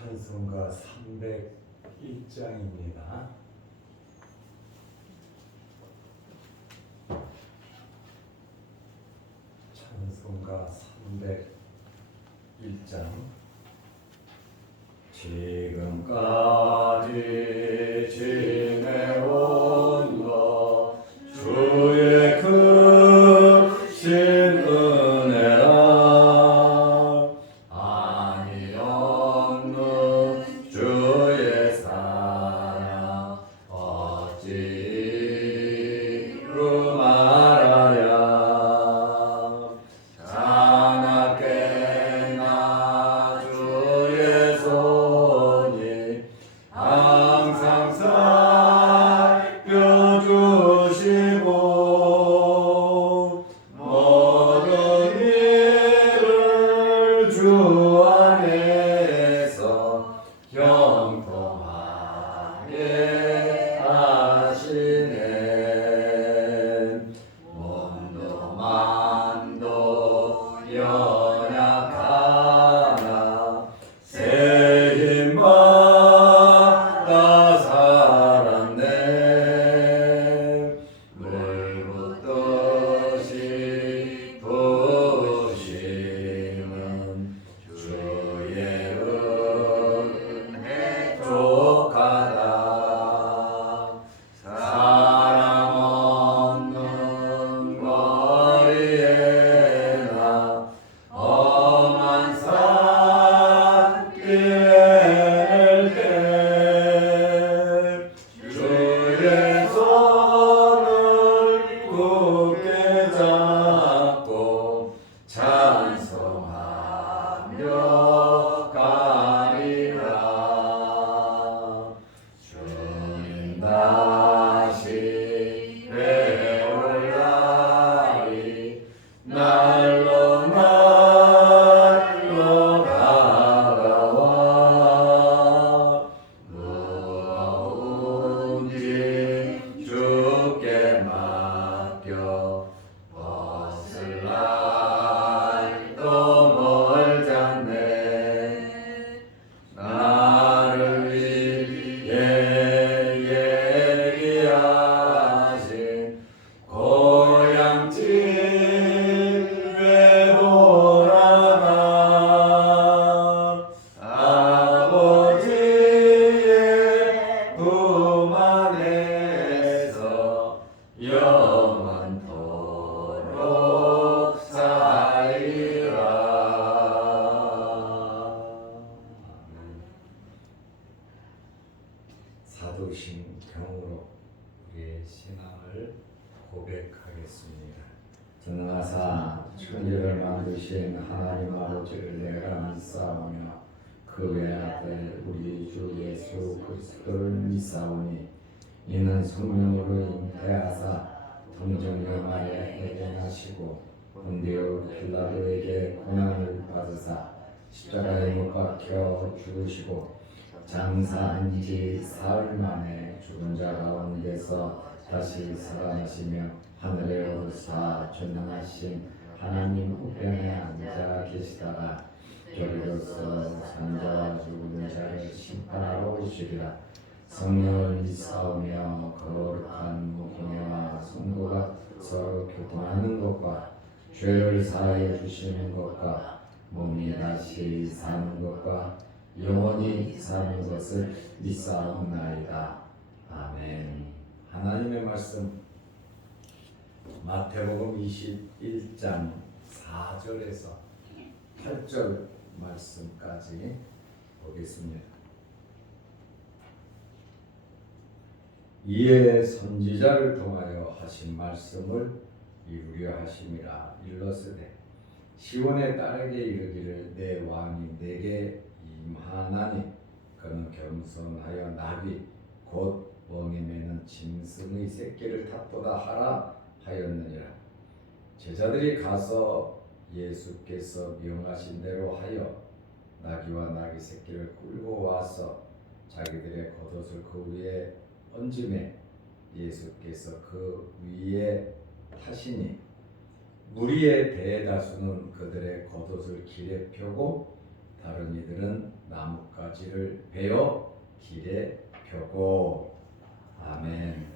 찬송가 301장입니다. 찬송가 301장. 지금까지 지내온 것 주의 크신 은혜라. 아니 없는 주의 사랑 어찌로 말하랴. 자나깨나 주의 손이 항상 살펴주시고 모든 일을 주 안에서 형통하게 하시네. 몸도 맘도 연약하나 새 힘받아 살았네. 물붓듯이 부으심은 주의 은혜 족하다. 사람 없는 거리에나 험한 산길을 때 주의 손을 굳게 잡고 찬송하며 가리라. 주님 다시 배울 날이 날로 날로 다가와. 무거운 짐 주께 맡겨 벗을 날도 멀잖네. 나를 위해 예비하신 고향 집에 돌아가. 아버지의 품 안에서 영원토록 살리라. 사도신경으로 우리의 신앙을 고백하겠습니다. 전하사 천지를 만드신 하나님 아버지를 내가 믿사오며 그 외아들 우리 주 예수 그리스도를 믿사오니 이는 성령으로 잉태하사 동정녀마에 해전하시고 본디오 빌라도에게 고난을 받으사 십자가에 못 박혀 죽으시고 장사한 지 사흘 만에 죽은 자 가운데서 다시 살아나시며 하늘에 오르사 전능하신 하나님 우편에 앉아 계시다가 저리로서 산자와 죽은 자를 심판하러 오시리라. 성령을 믿사오며 거룩한 무공회와 성도가 서로 교통하는 것과 죄를 사하여 주시는 것과 몸이 다시 사는 것과 영원히 사는 것을 믿사옵나이다. 아멘. 하나님의 말씀 마태복음 21장 4절에서 8절 말씀까지 보겠습니다. 이에 선지자를 통하여 하신 말씀을 이루려 하심이라. 일러스되 시온의 딸에게 이르기를 내 왕이 내게 임하나니 그는 겸손하여 나귀 곧 멍에 매는 짐승의 새끼를 탑보다 하라 하였느니라. 제자들이 가서 예수께서 명하신 대로 하여 나귀와 나귀 새끼를 끌고 와서 자기들의 겉옷을 그 위에 얹음에 예수께서 그 위에 타시니 무리의 대다수는 그들의 겉옷을 길에 펴고 다른 이들은 나뭇가지를 베어 길에 펴고. 아멘.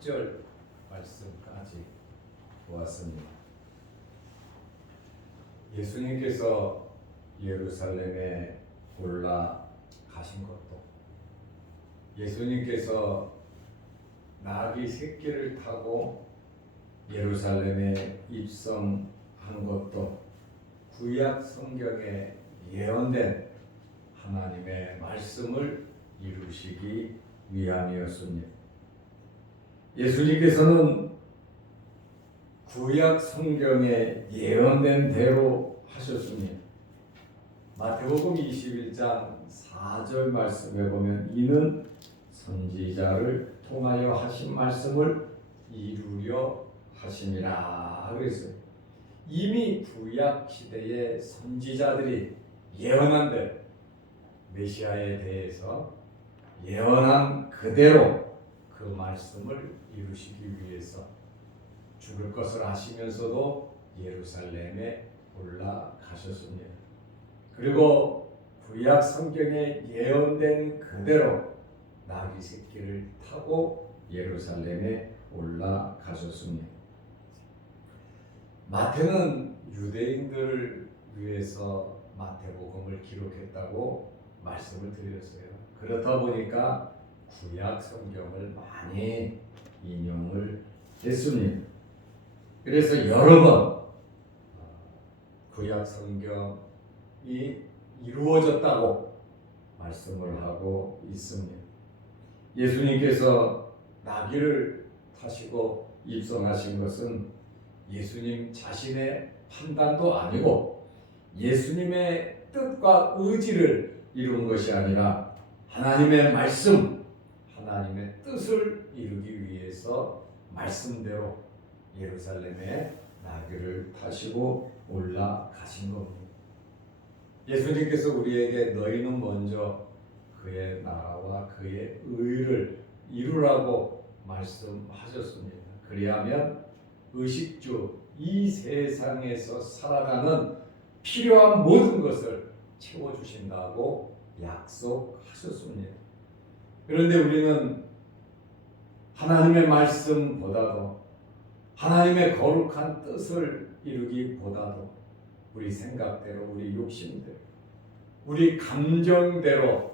8절 말씀까지 보았습니다. 예수님께서 예루살렘에 올라가신 것도, 예수님께서 나귀 새끼를 타고 예루살렘에 입성한 것도 구약 성경에 예언된 하나님의 말씀을 이루시기 위함이었습니다. 예수님께서는 구약 성경에 예언된 대로 하셨습니다. 마태복음 21장 4절 말씀에 보면 이는 선지자를 통하여 하신 말씀을 이루려 하심이라 그랬어요. 이미 구약 시대의 선지자들이 예언한 대로 메시아에 대해서 예언한 그대로 그 말씀을 이루시기 위해서 죽을 것을 아시면서도 예루살렘에 올라가셨습니다. 그리고 구약 성경에 예언된 그대로 나귀 새끼를 타고 예루살렘에 올라가셨습니다. 마태는 유대인들을 위해서 마태복음을 기록했다고 말씀을 드렸어요. 그렇다 보니까 구약 성경을 많이 인용을 했습니다. 그래서 여러 번 구약 성경이 이루어졌다고 말씀을 하고 있습니다. 예수님께서 나귀를 타시고 입성하신 것은 예수님 자신의 판단도 아니고 예수님의 뜻과 의지를 이룬 것이 아니라 하나님의 말씀, 하나님의 뜻을 이루기 위해서 말씀대로 예루살렘에 나귀를 타시고 올라가신 겁니다. 예수님께서 우리에게 너희는 먼저 그의 나라와 그의 의를 이루라고 말씀하셨습니다. 그리하면 의식주 이 세상에서 살아가는 필요한 모든 것을 채워주신다고 약속하셨습니다. 그런데 우리는 하나님의 말씀보다도 하나님의 거룩한 뜻을 이루기보다도 우리 생각대로, 우리 욕심대로, 우리 감정대로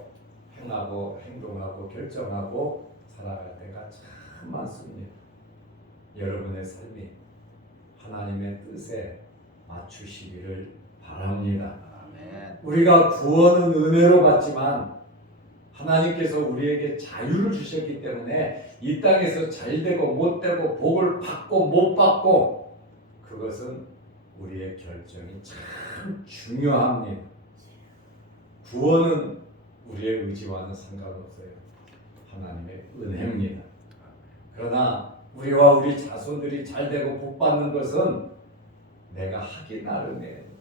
행하고 행동하고 결정하고 살아갈 때가 참 많습니다. 여러분의 삶이 하나님의 뜻에 맞추시기를 바랍니다. 아멘. 우리가 구원은 은혜로 받지만 하나님께서 우리에게 자유를 주셨기 때문에 이 땅에서 잘되고 못되고 복을 받고 못 받고 그것은 우리의 결정이 참 중요합니다. 구원은 우리의 의지와는 상관없어요. 하나님의 은혜입니다. 그러나 우리와 우리 자손들이 잘되고 복받는 것은 내가 하기 나름이에요.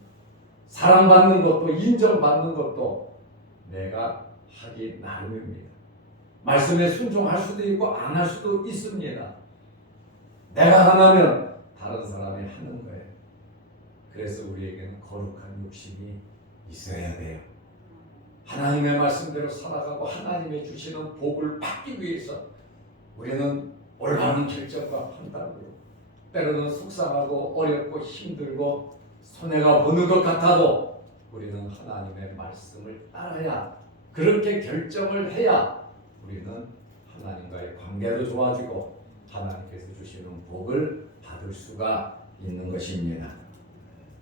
사랑받는 것도 인정받는 것도 내가 하기 나름입니다. 말씀에 순종할 수도 있고 안 할 수도 있습니다. 내가 하나면 다른 사람이 하는 거예요. 그래서 우리에게는 거룩한 욕심이 있어야 돼요. 하나님의 말씀대로 살아가고 하나님의 주시는 복을 받기 위해서 우리는 올바른 결정과 판단으로 때로는 속상하고 어렵고 힘들고 손해가 보는 것 같아도 우리는 하나님의 말씀을 따라야, 그렇게 결정을 해야 우리는 하나님과의 관계도 좋아지고 하나님께서 주시는 복을 받을 수가 있는 것입니다.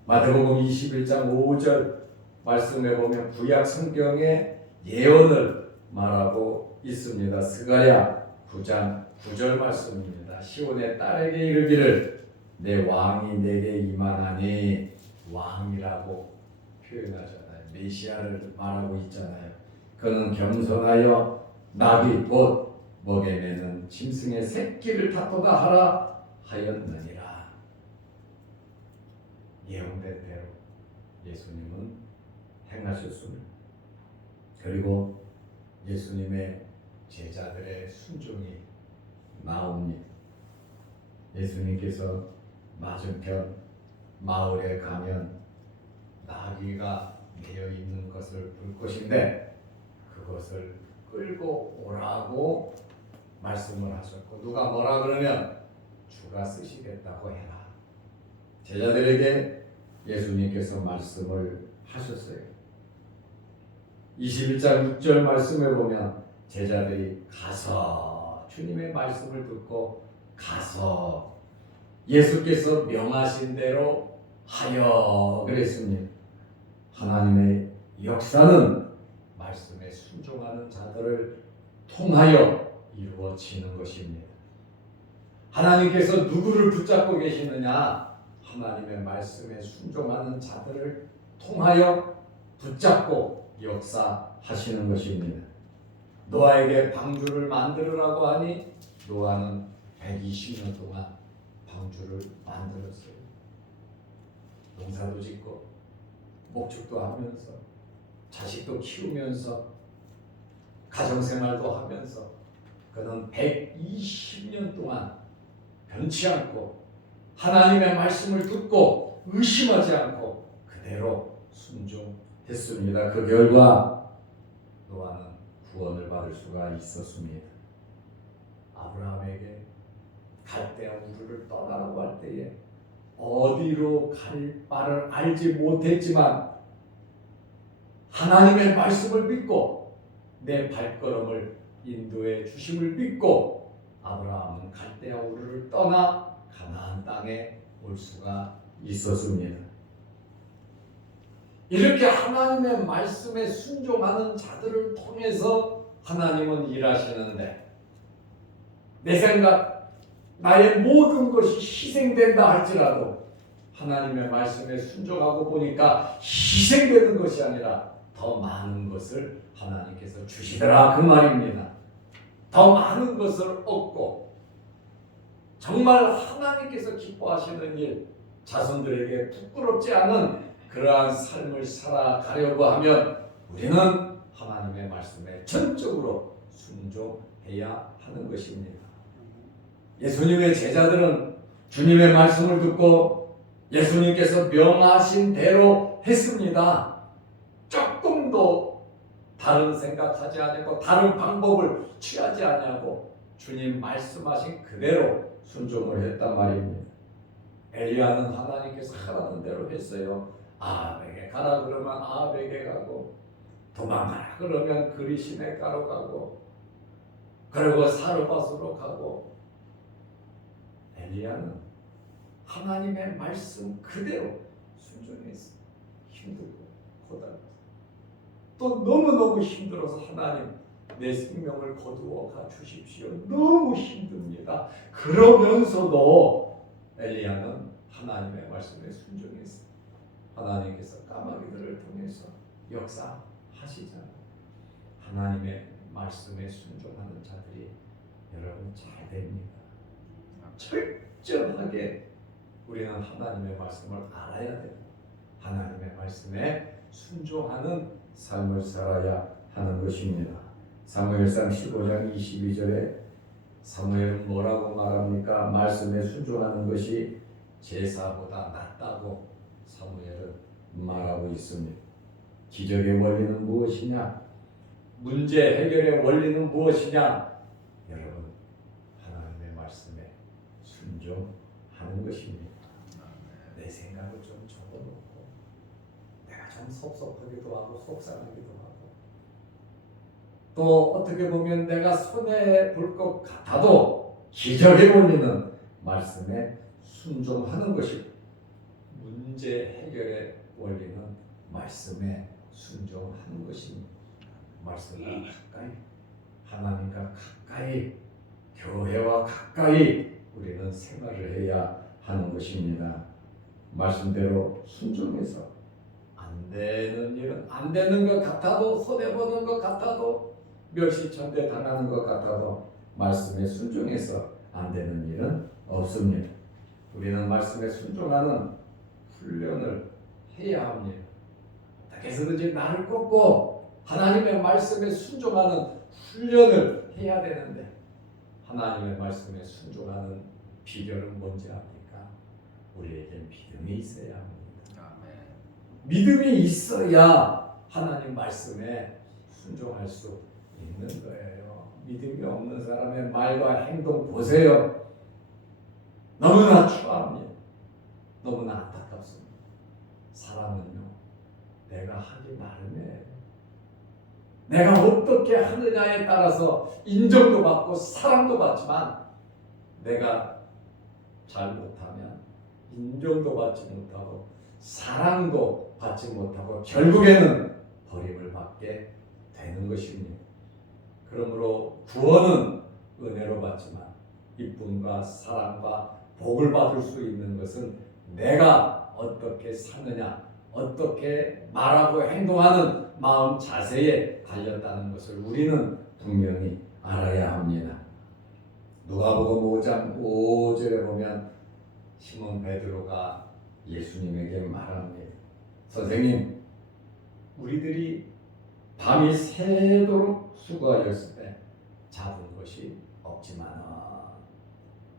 마태복음 21장 5절 말씀에 보면 구약 성경의 예언을 말하고 있습니다. 스가랴 9장 9절 말씀입니다. 시온의 딸에게 이르기를 내 왕이 내게 임하나니, 왕이라고 표현하잖아요. 메시아를 말하고 있잖아요. 그는 겸손하여 나귀 곧 목에 매는 짐승의 새끼를 타도다 하라 하였느니라. 예언된 대로 예수님은 행하셨습니다. 그리고 예수님의 제자들의 순종이 나옵니다. 예수님께서 맞은편 마을에 가면 나귀가 매여 있는 것을 볼 것인데 그것을 끌고 오라고 말씀을 하셨고 누가 뭐라 그러면 주가 쓰시겠다고 해라. 제자들에게 예수님께서 말씀을 하셨어요. 21장 6절 말씀에 보면 제자들이 가서 주님의 말씀을 듣고 가서 예수께서 명하신 대로 하여 그랬습니다. 하나님의 역사는 말씀에 순종하는 자들을 통하여 이루어지는 것입니다. 하나님께서 누구를 붙잡고 계시느냐? 하나님의 말씀에 순종하는 자들을 통하여 붙잡고 역사하시는 것입니다. 노아에게 방주를 만들으라고 하니 노아는 120년 동안 방주를 만들었어요. 농사도 짓고 목축도 하면서 자식도 키우면서 가정생활도 하면서 그는 120년 동안 변치 않고 하나님의 말씀을 듣고 의심하지 않고 그대로 순종했습니다. 그 결과 노아는 구원을 받을 수가 있었습니다. 아브라함에게 갈대아 우르를 떠나라고 할 때에 어디로 갈 바를 알지 못했지만 하나님의 말씀을 믿고 내 발걸음을 인도해 주심을 믿고 아브라함은 갈대아 우르를 떠나 가나안 땅에 올 수가 있었습니다. 이렇게 하나님의 말씀에 순종하는 자들을 통해서 하나님은 일하시는데 내 생각, 나의 모든 것이 희생된다 할지라도 하나님의 말씀에 순종하고 보니까 희생되는 것이 아니라 더 많은 것을 하나님께서 주시더라 그 말입니다. 더 많은 것을 얻고 정말 하나님께서 기뻐하시는 일, 자손들에게 부끄럽지 않은 그러한 삶을 살아가려고 하면 우리는 하나님의 말씀에 전적으로 순종해야 하는 것입니다. 예수님의 제자들은 주님의 말씀을 듣고 예수님께서 명하신 대로 했습니다. 조금도 다른 생각하지 않고 다른 방법을 취하지 않냐고 주님 말씀하신 그대로 순종을 했단 말입니다. 엘리야는 하나님께서 하라는 대로 했어요. 아합에게 가라 그러면 아합에게 가고 도망가라 그러면 그리시네 가로 가고 그리고 사르밧으로 가고 엘리야는 하나님의 말씀 그대로 순종했어요. 힘들고 고달고 또 너무너무 힘들어서 하나님 내 생명을 거두어 가 주십시오. 너무 힘듭니다. 그러면서도 엘리야는 하나님의 말씀에 순종했어요. 하나님께서 까마귀들을 통해서 역사하시잖아요. 하나님의 말씀에 순종하는 자들이 여러분 잘 됩니다. 철저하게 우리는 하나님의 말씀을 알아야 됩니다. 하나님의 말씀에 순종하는 삶을 살아야 하는 것입니다. 사무엘상 15장 22절에 사무엘은 뭐라고 말합니까? 말씀에 순종하는 것이 제사보다 낫다고 사무엘은 말하고 있습니다. 기적의 원리는 무엇이냐? 문제 해결의 원리는 무엇이냐? 여러분 하나님의 말씀에 순종하는 것입니다. 내 생각을 좀 적어놓고 내가 좀 섭섭하기도 하고 속상하기도 하고 또 어떻게 보면 내가 손해볼 것 같아도 기적의 원리는 말씀에 순종하는 것이고 문제 해결의 원리는 말씀에 순종하는 것입니다. 말씀과 가까이 하나님과 가까이 교회와 가까이 우리는 생활을 해야 하는 것입니다. 말씀대로 순종해서 안 되는 일은 안 되는 것 같아도 손해보는 것 같아도 멸시천대 당하는 것 같아도 말씀에 순종해서 안 되는 일은 없습니다. 우리는 말씀에 순종하는 훈련을 해야 합니다. 어떻게 해서든지 나를 꺾고 하나님의 말씀에 순종하는 훈련을 해야 되는데 하나님의 말씀에 순종하는 비결은 뭔지 압니까? 우리에게 믿음이 있어야 합니다. 믿음이 있어야 하나님 말씀에 순종할 수 있는 거예요. 믿음이 없는 사람의 말과 행동 보세요. 너무나 추합니다. 너무나 안타깝습니다. 사람은요, 내가 하기 나름이에요. 내가 어떻게 하느냐에 따라서 인정도 받고 사랑도 받지만, 내가 잘 못하면 인정도 받지 못하고 사랑도 받지 못하고 결국에는 버림을 받게 되는 것입니다. 그러므로 구원은 은혜로 받지만 기쁨과 사랑과 복을 받을 수 있는 것은 내가 어떻게 사느냐, 어떻게 말하고 행동하는 마음 자세에 달렸다는 것을 우리는 분명히 알아야 합니다. 누가복음 5장 5절에 보면 시몬 베드로가 예수님에게 말합니다. 선생님, 우리들이 밤이 새도록 수고하였을 때 잡은 것이 없지만,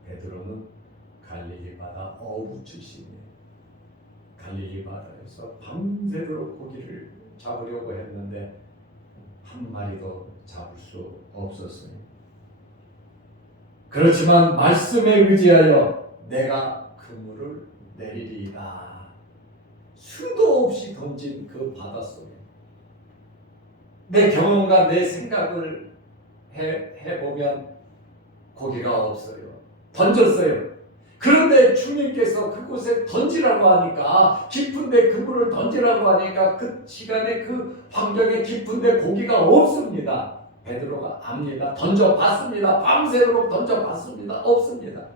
베드로는 갈릴리 바다 어부 출신이에요. 갈릴리 바다에서 밤새도록 고기를 잡으려고 했는데 한 마리도 잡을 수 없었어요. 그렇지만 말씀에 의지하여 내가 그물을 내리리이다. 수도 없이 던진 그 바닷속에 내 경험과 내 생각을 해보면 고기가 없어요. 던졌어요. 그런데 주님께서 그곳에 던지라고 하니까, 깊은데 그물을 던지라고 하니까 그 시간에 그 환경에 깊은데 고기가 없습니다. 베드로가 압니다. 던져봤습니다. 밤새도록 던져봤습니다. 없습니다.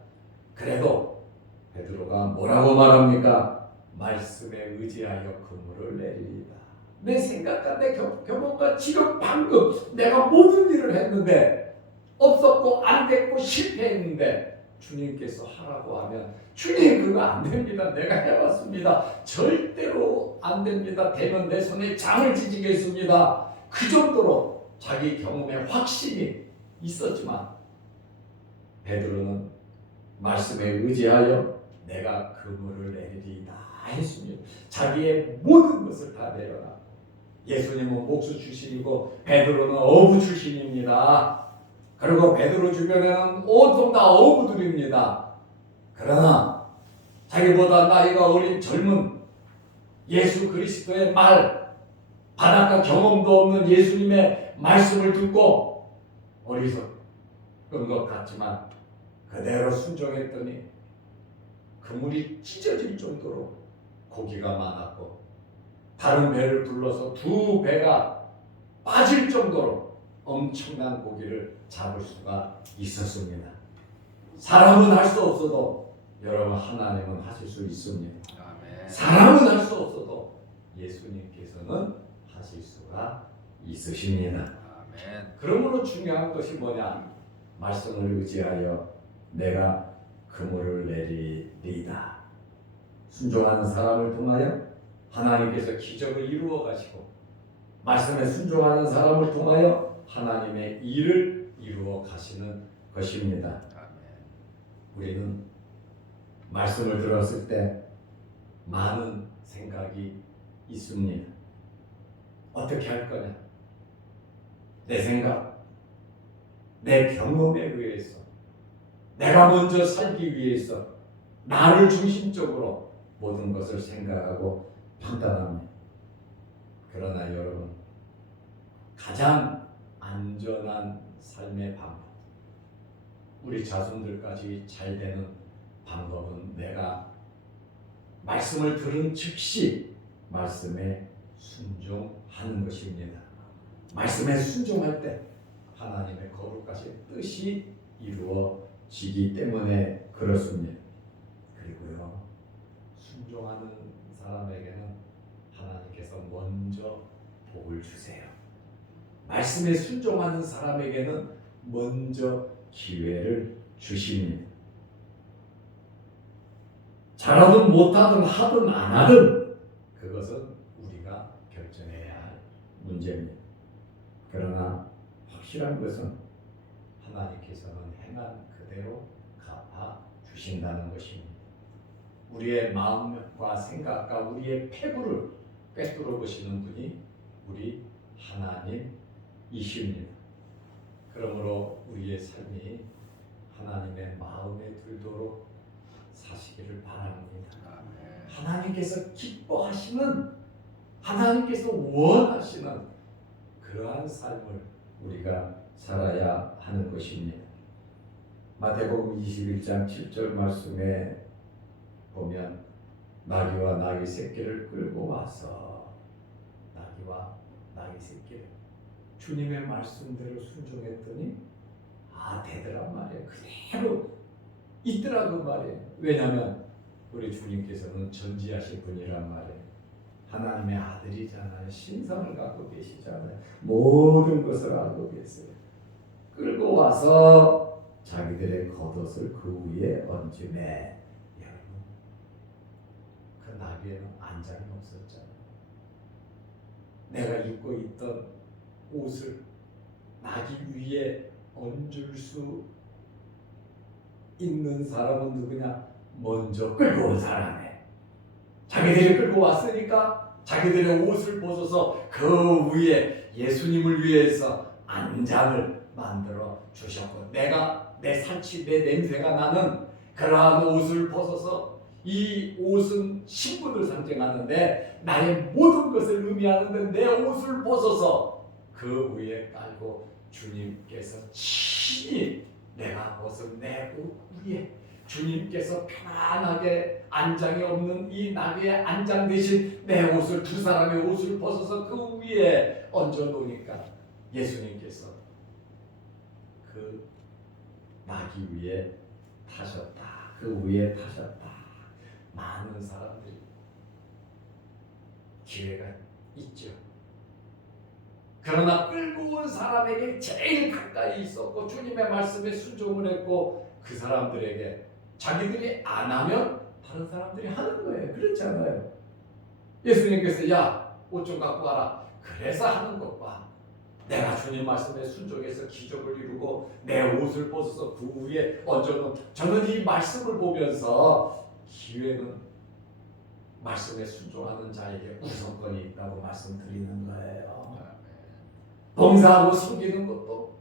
그래도 베드로가 뭐라고 말합니까? 말씀에 의지하여 그물을 내리리다. 내 생각과 내 경험과 지금 방금 내가 모든 일을 했는데 없었고 안 됐고 실패했는데 주님께서 하라고 하면, 주님 그거 안 됩니다. 내가 해봤습니다. 절대로 안 됩니다. 되면 내 손에 장을 지지겠습니다. 그 정도로 자기 경험에 확신이 있었지만 베드로는 말씀에 의지하여 내가 그물을 내리리이다 했습니다. 자기의 모든 것을 다 내려놔. 예수님은 목수 출신이고 베드로는 어부 출신입니다. 그리고 베드로 주변에는 온통 다 어부들입니다. 그러나 자기보다 나이가 어린 젊은 예수 그리스도의 말, 바닷가 경험도 없는 예수님의 말씀을 듣고 어리석은 것 같지만 그대로 순종했더니 그물이 찢어질 정도로 고기가 많았고, 다른 배를 불러서 두 배가 빠질 정도로 엄청난 고기를 잡을 수가 있었습니다. 사람은 할 수 없어도 여러분, 하나님은 하실 수 있습니다. 아멘. 사람은 할 수 없어도 예수님께서는 하실 수가 있으십니다. 아멘. 그러므로 중요한 것이 뭐냐? 말씀을 의지하여 내가 그물을 내리리이다. 순종하는 사람을 통하여 하나님께서 기적을 이루어 가시고, 말씀에 순종하는 사람을 통하여 하나님의 일을 이루어 가시는 것입니다. 우리는 말씀을 들었을 때 많은 생각이 있습니다. 어떻게 할 거냐? 내 생각, 내 경험에 의해서, 내가 먼저 살기 위해서 나를 중심적으로 모든 것을 생각하고 판단합니다. 그러나 여러분, 가장 안전한 삶의 방법, 우리 자손들까지 잘 되는 방법은 내가 말씀을 들은 즉시 말씀에 순종하는 것입니다. 말씀에 순종할 때 하나님의 거룩하신 뜻이 이루어지기 때문에 그렇습니다. 그리고요, 순종하는 사람에게는 하나님께서 먼저 복을 주세요. 말씀에 순종하는 사람에게는 먼저 기회를 주십니다. 잘하든 못하든 하든 안 하든 그것은 우리가 결정해야 할 문제입니다. 그러나 확실한 것은 하나님께서는 행한 그대로 갚아 주신다는 것입니다. 우리의 마음과 생각과 우리의 패구를 꿰뚫어 보시는 분이 우리 하나님이십니다. 그러므로 우리의 삶이 하나님의 마음에 들도록 사시기를 바랍니다. 하나님께서 기뻐하시는, 하나님께서 원하시는 그러한 삶을 우리가 살아야 하는 것입니다. 마태복음 21장 7절 말씀에 보면 나귀와 나귀 새끼를 끌고 와서, 나귀와 나귀 새끼를 주님의 말씀대로 순종했더니 되더란 말이에요. 그대로 있더라 그 말이에요. 왜냐하면 우리 주님께서는 전지하신 분이란 말이에요. 하나님의 아들이잖아요. 신성을 갖고 계시잖아요. 모든 것을 알고 계세요. 끌고 와서 자기들의 겉옷을 그 위에 얹으매, 여러분, 그 나귀에는 안장이 없었잖아요. 내가 입고 있던 옷을 나귀 위에 얹을 수 있는 사람은 누구냐? 먼저 끌고 온 사람이에요. 자기들이 끌고 왔으니까 자기들의 옷을 벗어서 그 위에 예수님을 위해서 안장을 만들어 주셨고, 내가 내 살치, 내 냄새가 나는 그러한 옷을 벗어서, 이 옷은 신분을 상징하는데 나의 모든 것을 의미하는데 내 옷을 벗어서 그 위에 깔고 주님께서 친히 내가 벗은 내 옷 위에 주님께서 편안하게 안장이 없는 이 나귀의 안장 대신 내 옷을, 두 사람의 옷을 벗어서 그 위에 얹어 놓으니까 예수님께서 그 나귀 위에 타셨다. 그 위에 타셨다. 많은 사람들이 기회가 있죠. 그러나 끌고 온 사람에게 제일 가까이 있었고 주님의 말씀에 순종을 했고, 그 사람들에게 자기들이 안 하면 다른 사람들이 하는 거예요. 그렇잖아요. 예수님께서 야, 옷 좀 갖고 와라. 그래서 하는 것 봐. 내가 주님 말씀에 순종해서 기적을 이루고 내 옷을 벗어서 그 위에 얹어놓은, 저는 이 말씀을 보면서 기회는 말씀에 순종하는 자에게 우선권이 있다고 말씀드리는 거예요. 봉사하고 섬기는 것도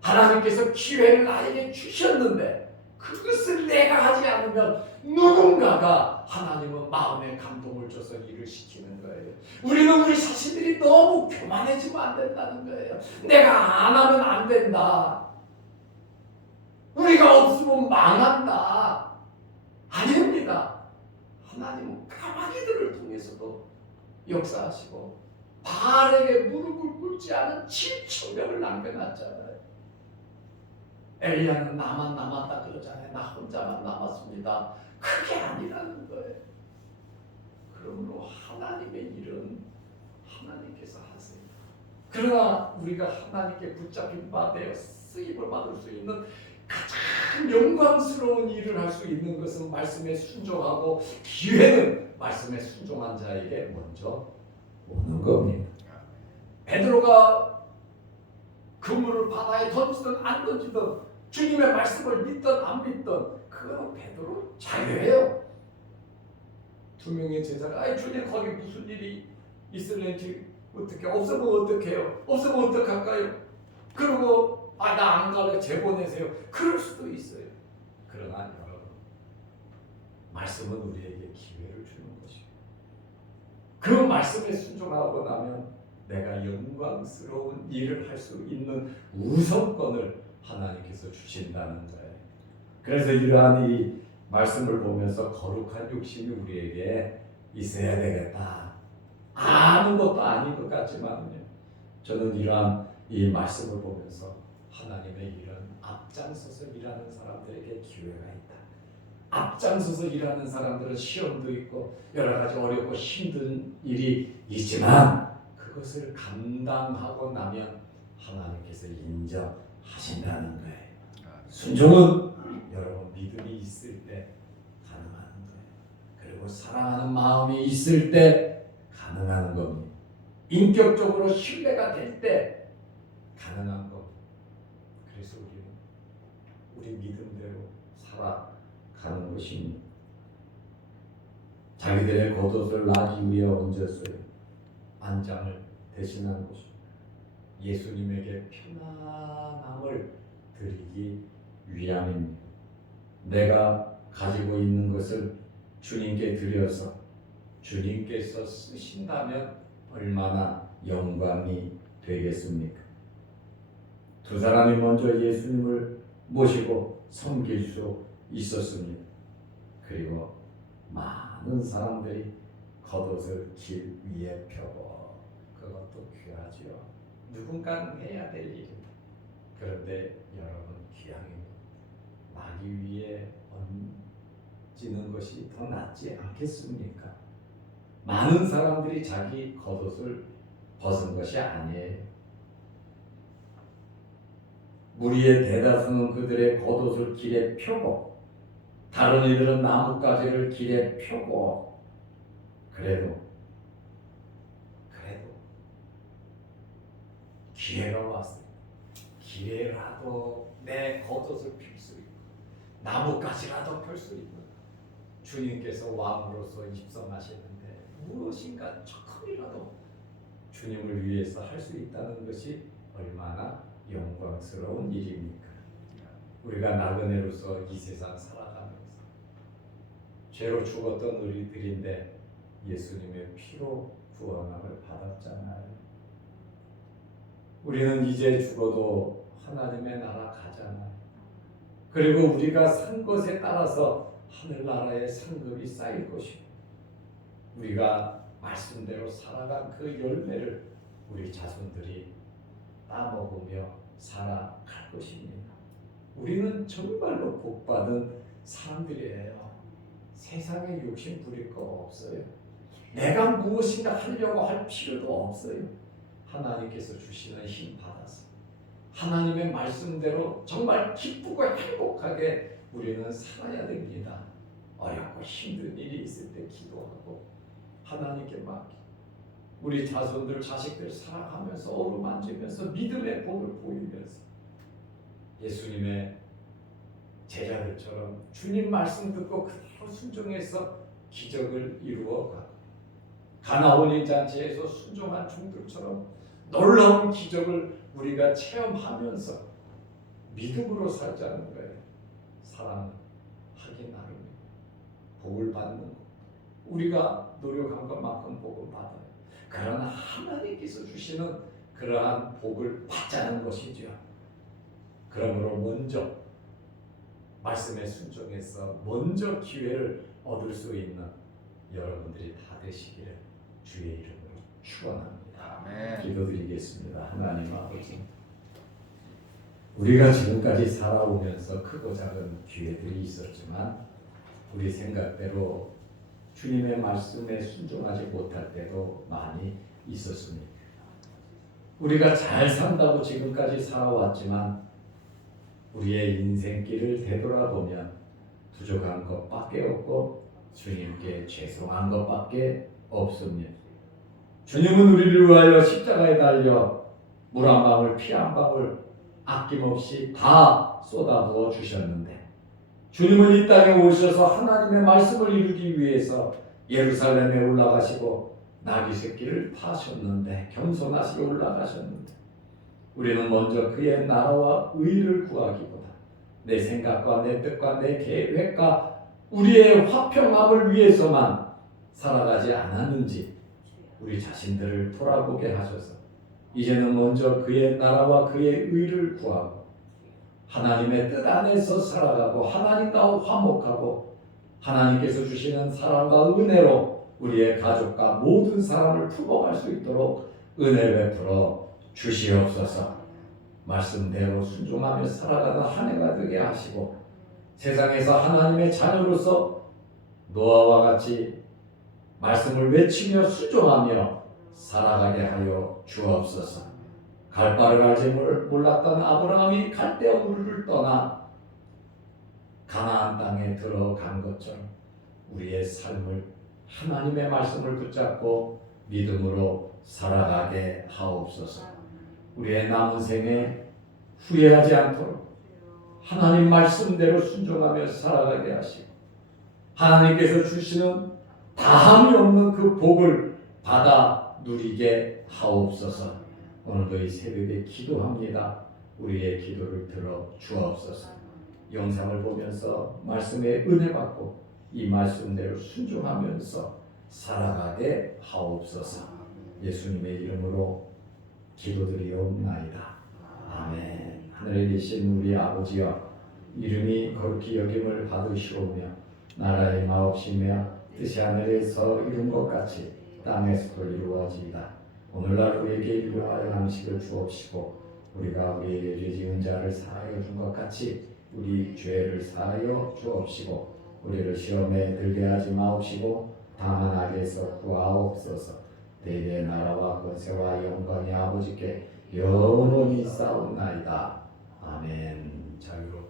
하나님께서 기회를 나에게 주셨는데 그것을 내가 하지 않으면 누군가가 하나님은 마음에 감동을 줘서 일을 시키는 거예요. 우리는 우리 자신들이 너무 교만해지면 안 된다는 거예요. 내가 안 하면 안 된다. 우리가 없으면 망한다. 아닙니다. 하나님은 까마귀들을 통해서도 역사하시고 바알에게 무릎을 꿇지 않은 7,000명을 남겨놨잖아요. 엘리야는 나만 남았다 그러잖아요. 나 혼자만 남았습니다. 그게 아니라는 거예요. 그러므로 하나님의 일은 하나님께서 하세요. 그러나 우리가 하나님께 붙잡힌 바 되어 쓰임을 받을 수 있는 가장 영광스러운 일을 할 수 있는 것은 말씀에 순종하고, 기회는 말씀에 순종한 자에게 먼저 오는 겁니다. 베드로가 그물을 바다에 던지든 안 던지든, 주님의 말씀을 믿든 안 믿든, 그거는 베드로 자유예요. 두 명의 제자가 주님 거기 무슨 일이 있을는지 어떻게, 없으면 어떡해요? 없으면 어떡할까요? 그리고 나 안 갈래, 제보내세요. 그럴 수도 있어요. 그러나 여러분, 말씀은 우리에게 기회를 주는 것이고, 그 말씀에 순종하고 나면 내가 영광스러운 일을 할 수 있는 우선권을 하나님께서 주신다는 거예요. 그래서 이러한 이 말씀을 보면서 거룩한 욕심이 우리에게 있어야 되겠다. 아무것도 아닌 것 같지만요, 저는 이러한 이 말씀을 보면서 하나님의 일은 앞장서서 일하는 사람들에게 기회가 있다. 앞장서서 일하는 사람들은 시험도 있고 여러 가지 어렵고 힘든 일이 있지만 그것을 감당하고 나면 하나님께서 인정하신다는 거예요. 순종은 여러분 믿음이 있을 때 가능한 거예요. 그리고 사랑하는 마음이 있을 때 가능한 겁니다. 인격적으로 신뢰가 될 때 가능한 겁니다. 그래서 우리는 우리 믿음대로 살아가는 것입니다. 자기들의 겉옷을 나귀 위에 얹었어요. 안장을 대신한 것입니다. 예수님에게 편안함을 드리기 위함입니다. 내가 가지고 있는 것을 주님께 드려서 주님께서 쓰신다면 얼마나 영광이 되겠습니까? 두 사람이 먼저 예수님을 모시고 섬길 수 있었습니다. 그리고 많은 사람들이 겉옷을 길 위에 펴고, 그것도 귀하지요. 누군가는 해야 될 일입니다. 그런데 여러분, 귀향입니다. 나귀 위에 얹는 것이 더 낫지 않겠습니까? 많은 사람들이 자기 겉옷을 벗은 것이 아니에요. 무리의 대다수는 그들의 겉옷을 길에 펴고, 다른 이들은 나뭇가지를 길에 펴고, 그래도 기회가 왔어요. 기회라도 내 겉옷을 필 수 있고 나뭇가지라도 펼 수 있는 주님께서 왕으로서 입성하시는데 무엇인가 조금이라도 주님을 위해서 할 수 있다는 것이 얼마나 영광스러운 일입니까? 우리가 나그네로서 이 세상 살아가면서 죄로 죽었던 우리들인데 예수님의 피로 구원함을 받았잖아요. 우리는 이제 죽어도 하나님의 나라 가잖아요. 그리고 우리가 산 것에 따라서 하늘나라의 상급이 쌓일 것이고, 우리가 말씀대로 살아간 그 열매를 우리 자손들이 따먹으며 살아갈 것입니다. 우리는 정말로 복받은 사람들이에요. 세상에 욕심 부릴 거 없어요. 내가 무엇인가 하려고 할 필요도 없어요. 하나님께서 주시는 힘 받아서 하나님의 말씀대로 정말 기쁘고 행복하게 우리는 살아야 됩니다. 어렵고 힘든 일이 있을 때 기도하고 하나님께 맡기고, 우리 자손들 자식들 살아가면서 어루만지면서 믿음의 복을 보이면서 예수님의 제자들처럼 주님 말씀 듣고 그대로 순종해서 기적을 이루어가고, 가나 혼인 잔치에서 순종한 종들처럼 놀라운 기적을 우리가 체험하면서 믿음으로 살자는 거예요. 사랑은 하기 나름이고 복을 받는 것, 우리가 노력한 것만큼 복을 받아요. 그러나 하나님께서 주시는 그러한 복을 받자는 것이죠. 그러므로 먼저 말씀에 순종해서 먼저 기회를 얻을 수 있는 여러분들이 다 되시기를 주의 이름으로 축원합니다. 아멘. 기도드리겠습니다. 하나님 아버지, 우리가 지금까지 살아오면서 크고 작은 기회들이 있었지만 우리 생각대로 주님의 말씀에 순종하지 못할 때도 많이 있었습니다. 우리가 잘 산다고 지금까지 살아왔지만 우리의 인생길을 되돌아보면 부족한 것밖에 없고 주님께 죄송한 것밖에 없습니다. 주님은 우리를 위하여 십자가에 달려 물 한 방울 피 한 방울 아낌없이 다 쏟아부어 주셨는데, 주님은 이 땅에 오셔서 하나님의 말씀을 이루기 위해서 예루살렘에 올라가시고 나귀 새끼를 타셨는데, 겸손하시게 올라가셨는데, 우리는 먼저 그의 나라와 의를 구하기보다 내 생각과 내 뜻과 내 계획과 우리의 화평함을 위해서만 살아가지 않았는지 우리 자신들을 돌아보게 하셔서 이제는 먼저 그의 나라와 그의 의를 구하고 하나님의 뜻 안에서 살아가고 하나님과 화목하고 하나님께서 주시는 사랑과 은혜로 우리의 가족과 모든 사람을 품어갈 수 있도록 은혜 베풀어 주시옵소서. 말씀대로 순종하며 살아가는 한 해가 되게 하시고 세상에서 하나님의 자녀로서 노아와 같이 말씀을 외치며 순종하며 살아가게 하여 주옵소서. 갈 바를 알지 몰랐던 아브라함이 갈대아 우르를 떠나 가나안 땅에 들어간 것처럼 우리의 삶을 하나님의 말씀을 붙잡고 믿음으로 살아가게 하옵소서. 우리의 남은 생에 후회하지 않도록 하나님 말씀대로 순종하며 살아가게 하시고 하나님께서 주시는 다함이 없는 그 복을 받아 누리게 하옵소서. 오늘도 이 새벽에 기도합니다. 우리의 기도를 들어 주옵소서. 영상을 보면서 말씀에 은혜 받고 이 말씀대로 순종하면서 살아가게 하옵소서. 예수님의 이름으로 기도드리옵나이다. 아멘. 하늘에 계신 우리 아버지여, 이름이 거룩히 여김을 받으시오며 나라의 마옵시며 뜻이 하늘에서 이룬 것 같이 땅에서도 이루어지이다. 오늘날 우리에게 일용할 양식을 주옵시고 우리가 우리에게 죄 지은 자를 사하여 준 것 같이 우리 죄를 사하여 주옵시고 우리를 시험에 들게 하지 마옵시고 다만 악에서 구하옵소서. 대대의 나라와 권세와 영광이 아버지께 영원히 싸움나이다. 아멘. 자유로